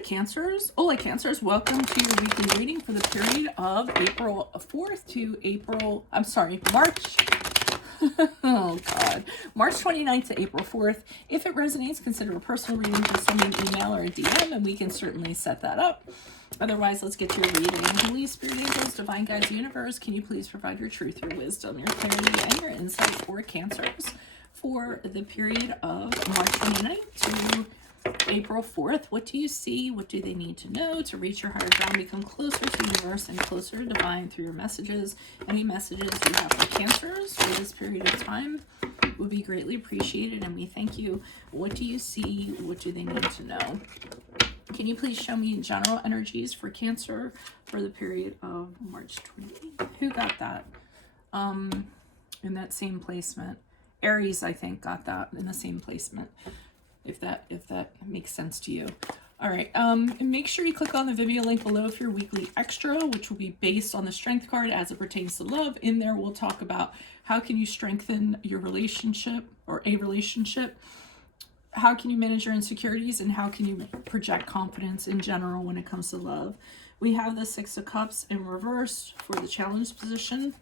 Cancers. Hola Cancers, welcome to your weekly reading for the period of April 4th to March. Oh God. March 29th to April 4th. If it resonates, consider a personal reading. Just send me an email or a DM and we can certainly set that up. Otherwise, let's get to your reading. Holy Spirit, angels, divine guides, universe, can you please provide your truth, your wisdom, your clarity, and your insight for Cancers for the period of March 29th to April 4th. What do you see? What do they need to know to reach your higher ground, become closer to the universe and closer to divine through your messages? Any messages you have for Cancers for this period of time would be greatly appreciated, and we thank you. What do you see? What do they need to know? Can you please show me general energies for Cancer for the period of March 28th? Who got that in that same placement? Aries, I think, got that in the same placement. If that makes sense to you. All right, and make sure you click on the video link below for your weekly extra, which will be based on the strength card as it pertains to love. In there, we'll talk about how can you strengthen your relationship or a relationship, how can you manage your insecurities, and how can you project confidence in general when it comes to love. We have the Six of Cups in reverse for the challenge position.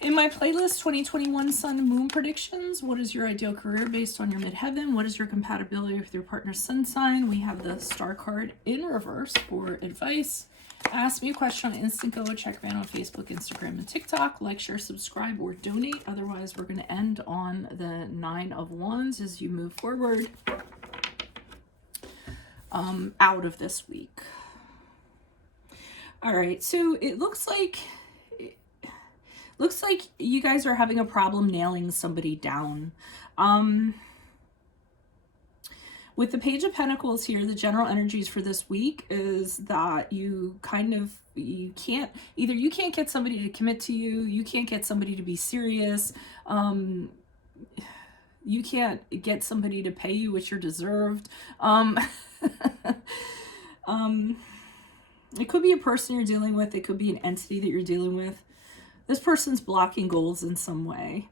In my playlist, 2021 Sun and Moon predictions, what is your ideal career based on your midheaven? What is your compatibility with your partner's sun sign? We have the Star card in reverse for advice. Ask me a question on Instant Go. Check me out on Facebook, Instagram, and TikTok. Like, share, subscribe, or donate. Otherwise, we're going to end on the Nine of Wands as you move forward out of this week. All right, so it looks like you guys are having a problem nailing somebody down. With the Page of Pentacles here, the general energies for this week is that you can't get somebody to commit to you, you can't get somebody to be serious, you can't get somebody to pay you what you're deserved. It could be a person you're dealing with, it could be an entity that you're dealing with. This person's blocking goals in some way.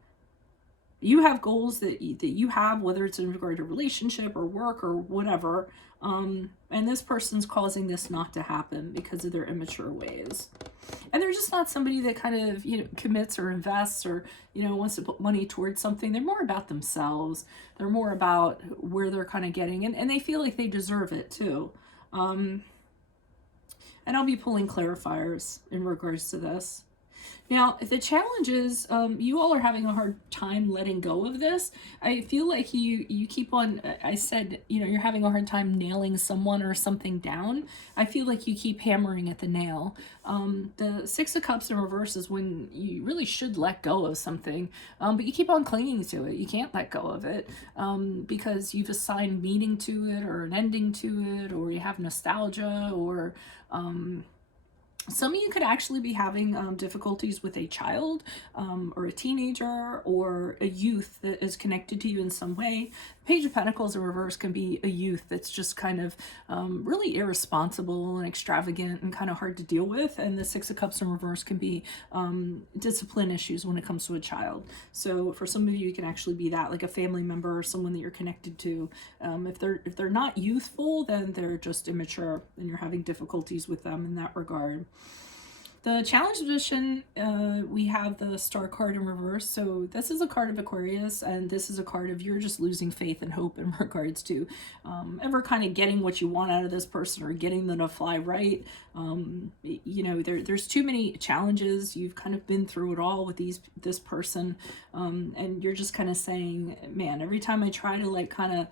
You have goals that you have, whether it's in regard to relationship or work or whatever, and this person's causing this not to happen because of their immature ways. And they're just not somebody that kind of, commits or invests or, wants to put money towards something. They're more about themselves. They're more about where they're kind of getting, and they feel like they deserve it too. And I'll be pulling clarifiers in regards to this. Now, the challenge is you all are having a hard time letting go of this. I feel like you keep on, I said, you're having a hard time nailing someone or something down. I feel like you keep hammering at the nail. The Six of Cups in reverse is when you really should let go of something, but you keep on clinging to it. You can't let go of it because you've assigned meaning to it or an ending to it, or you have nostalgia, or some of you could actually be having difficulties with a child or a teenager or a youth that is connected to you in some way. Page of Pentacles in reverse can be a youth that's just kind of really irresponsible and extravagant and kind of hard to deal with. And the Six of Cups in reverse can be discipline issues when it comes to a child. So for some of you, it can actually be that, like a family member or someone that you're connected to. If they're not youthful, then they're just immature and you're having difficulties with them in that regard. The challenge position, we have the Star card in reverse. So this is a card of Aquarius, and this is a card of you're just losing faith and hope in regards to ever kind of getting what you want out of this person or getting them to fly right. There's too many challenges. You've kind of been through it all with this person, and you're just kind of saying, man, every time I try to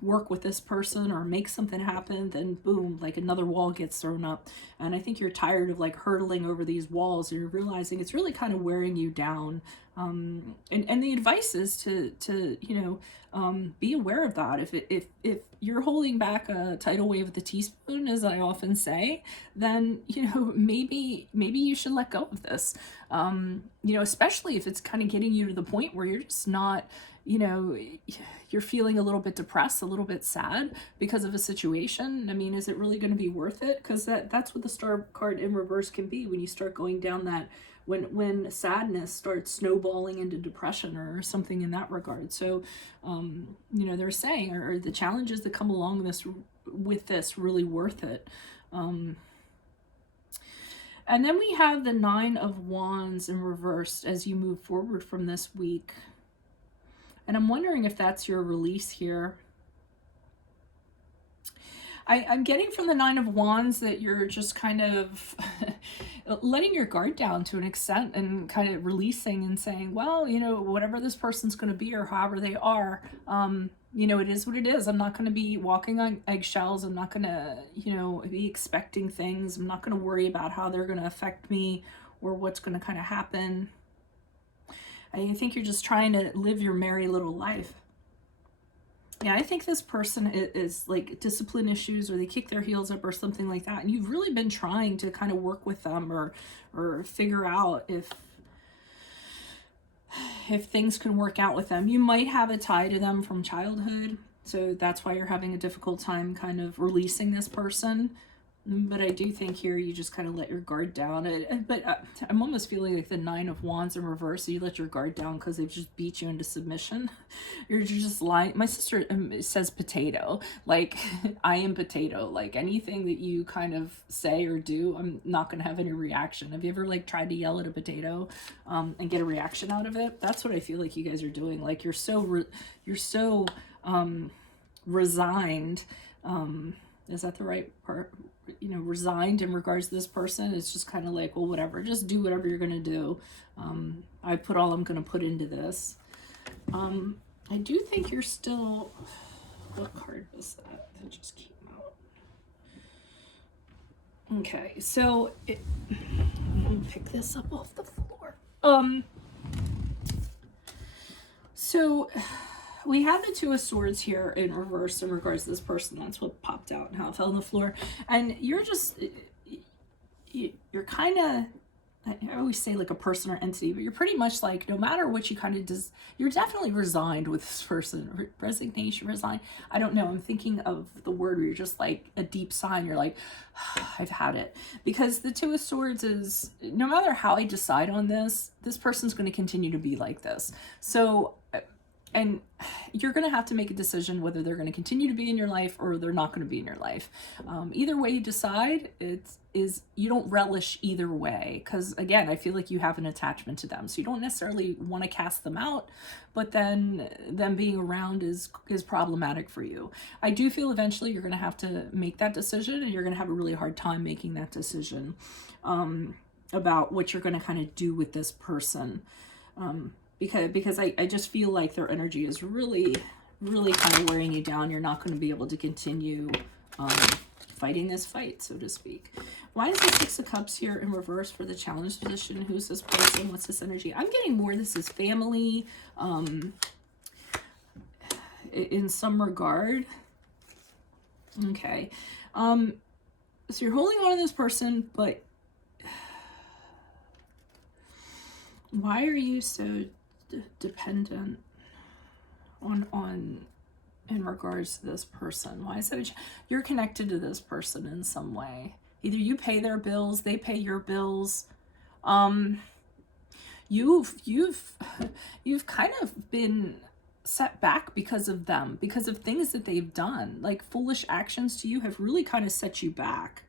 work with this person or make something happen, then boom, like another wall gets thrown up. And I think you're tired of hurtling over these walls, and you're realizing it's really kind of wearing you down. And the advice is to be aware of that. If you're holding back a tidal wave with a teaspoon, as I often say, then maybe you should let go of this. Especially if it's kind of getting you to the point where you're just not, you're feeling a little bit depressed, a little bit sad because of a situation. I mean, is it really going to be worth it? Because that's what the Star card in reverse can be when you start going down that when sadness starts snowballing into depression or something in that regard. So, they're saying, are the challenges that come along with this really worth it? And then we have the Nine of Wands in reverse as you move forward from this week. And I'm wondering if that's your release here. I'm getting from the Nine of Wands that you're just kind of letting your guard down to an extent and kind of releasing and saying, well, whatever this person's going to be or however they are, it is what it is. I'm not going to be walking on eggshells. I'm not going to, be expecting things. I'm not going to worry about how they're going to affect me or what's going to kind of happen. I think you're just trying to live your merry little life. Yeah, I think this person is like discipline issues, or they kick their heels up or something like that. And you've really been trying to kind of work with them or figure out if things can work out with them. You might have a tie to them from childhood. So that's why you're having a difficult time kind of releasing this person. But I do think here you just kind of let your guard down. But I'm almost feeling like the Nine of Wands in reverse. So you let your guard down because they've just beat you into submission. You're just lying. My sister says potato. Like, I am potato. Like, anything that you kind of say or do, I'm not going to have any reaction. Have you ever like tried to yell at a potato and get a reaction out of it? That's what I feel like you guys are doing. Like, you're so resigned. Is that the right part? Resigned in regards to this person. It's just kind of like, well, whatever, just do whatever you're going to do. I put all I'm going to put into this. I do think you're still, what card was that just came out? Okay, so let me pick this up off the floor. So we have the Two of Swords here in reverse in regards to this person. That's what popped out and how it fell on the floor. And you're kind of, I always say like a person or entity, but you're pretty much like, no matter what you kind of does, you're definitely resigned with this person. Resignation, resign. I don't know. I'm thinking of the word where you're just like a deep sigh and you're like, I've had it. Because the Two of Swords is, no matter how I decide on this person's going to continue to be like this. So, and you're going to have to make a decision whether they're going to continue to be in your life or they're not going to be in your life. Either way you decide, you don't relish either way. Because again, I feel like you have an attachment to them. So you don't necessarily want to cast them out, but then them being around is problematic for you. I do feel eventually you're going to have to make that decision, and you're going to have a really hard time making that decision about what you're going to kind of do with this person. Because I just feel like their energy is really, really kind of wearing you down. You're not going to be able to continue fighting this fight, so to speak. Why is the Six of Cups here in reverse for the challenge position? Who's this person? What's this energy? I'm getting more this is family in some regard. Okay. So you're holding on to this person, but why are you so dependent on in regards to this person? Why is it you're connected to this person in some way? Either you pay their bills, they pay your bills. You've kind of been set back because of them, because of things that they've done. Like, foolish actions to you have really kind of set you back.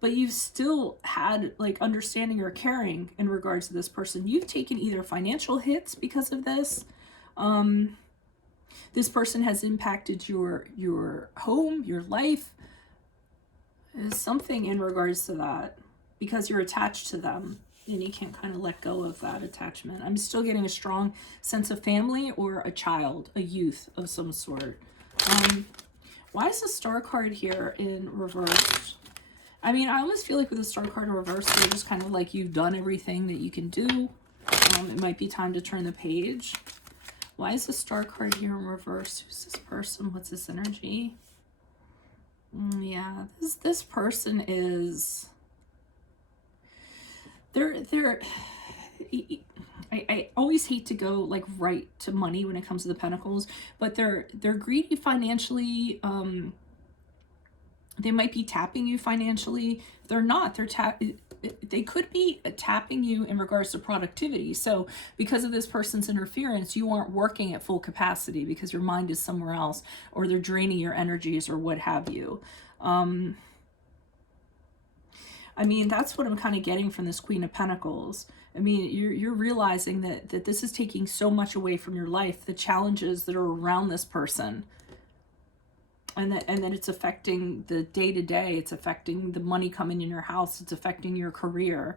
But you've still had like understanding or caring in regards to this person. You've taken either financial hits because of this. This person has impacted your home, your life. There's something in regards to that because you're attached to them and you can't kind of let go of that attachment. I'm still getting a strong sense of family or a child, a youth of some sort. Why is the Star card here in reverse? I mean, I almost feel like with the Star card in reverse, they're just kind of like you've done everything that you can do. It might be time to turn the page. Why is the Star card here in reverse? Who's this person? What's this energy? Yeah, this person is... I always hate to go like right to money when it comes to the Pentacles, but they're greedy financially. They might be tapping you financially. They're not. They could be tapping you in regards to productivity. So because of this person's interference, you aren't working at full capacity because your mind is somewhere else, or they're draining your energies or what have you. I mean, that's what I'm kind of getting from this Queen of Pentacles. I mean, you're realizing that this is taking so much away from your life, the challenges that are around this person. And that it's affecting the day-to-day. It's affecting the money coming in your house. It's affecting your career.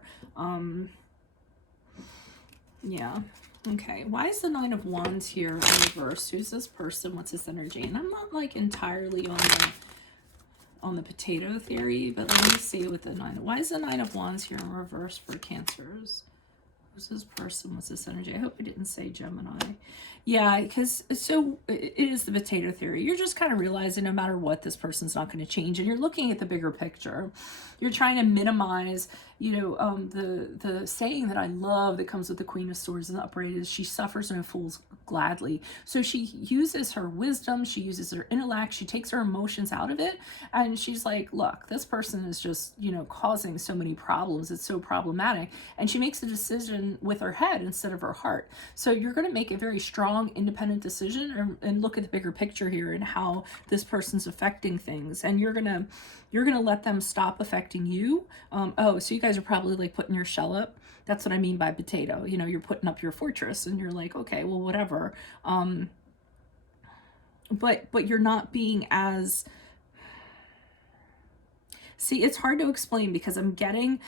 Yeah. Okay. Why is the Nine of Wands here in reverse? Who's this person? What's this energy? And I'm not like entirely on the potato theory, but let me see with the Nine. Why is the Nine of Wands here in reverse for Cancers? Who's this person? What's this energy? I hope I didn't say Gemini. Yeah, because so it is the potato theory. You're just kind of realizing no matter what, this person's not going to change, and you're looking at the bigger picture. You're trying to minimize, you know, the saying that I love that comes with the Queen of Swords and the upright is she suffers no fools gladly. So she uses her wisdom, she uses her intellect, she takes her emotions out of it, and she's like, look, this person is just, you know, causing so many problems. It's so problematic, and she makes a decision with her head instead of her heart. So you're going to make a very strong independent decision and look at the bigger picture here and how this person's affecting things, and you're gonna let them stop affecting you. Oh, so you guys are probably like putting your shell up. That's what I mean by potato. You know, you're putting up your fortress and you're like, okay, well, whatever. But you're not being as, see, it's hard to explain because I'm getting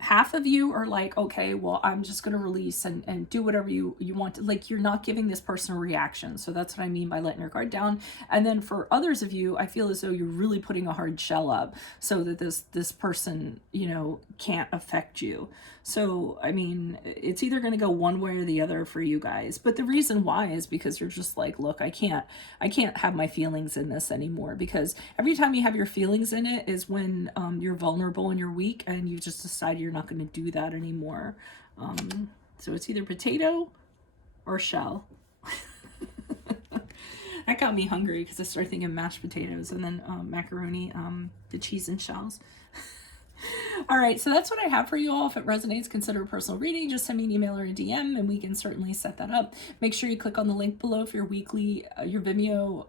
half of you are like, okay, well, I'm just going to release and do whatever you want to. Like, you're not giving this person a reaction. So that's what I mean by letting your guard down. And then for others of you, I feel as though you're really putting a hard shell up so that this person, you know, can't affect you. So, I mean, it's either going to go one way or the other for you guys. But the reason why is because you're just like, look, I can't have my feelings in this anymore, because every time you have your feelings in it is when you're vulnerable and you're weak, and you just decide you're not going to do that anymore. So it's either potato or shell. That got me hungry because I started thinking mashed potatoes and then macaroni, the cheese and shells. All right, so that's what I have for you all. If it resonates, consider a personal reading. Just send me an email or a DM and we can certainly set that up. Make sure you click on the link below for your weekly, your Vimeo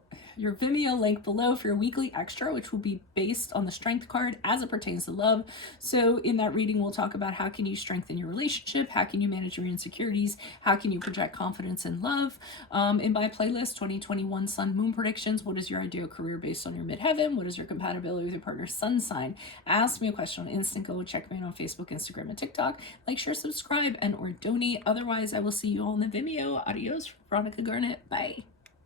link below for your weekly extra, which will be based on the strength card as it pertains to love. So in that reading, we'll talk about how can you strengthen your relationship, how can you manage your insecurities, how can you project confidence in love. In my playlist, 2021 Sun Moon Predictions, what is your ideal career based on your midheaven? What is your compatibility with your partner's sun sign? Ask me a question on Instant. Go check me out on Facebook, Instagram, and TikTok. Like, share, subscribe, and or donate. Otherwise, I will see you all in the Vimeo. Adios, Veronica Garnett. Bye.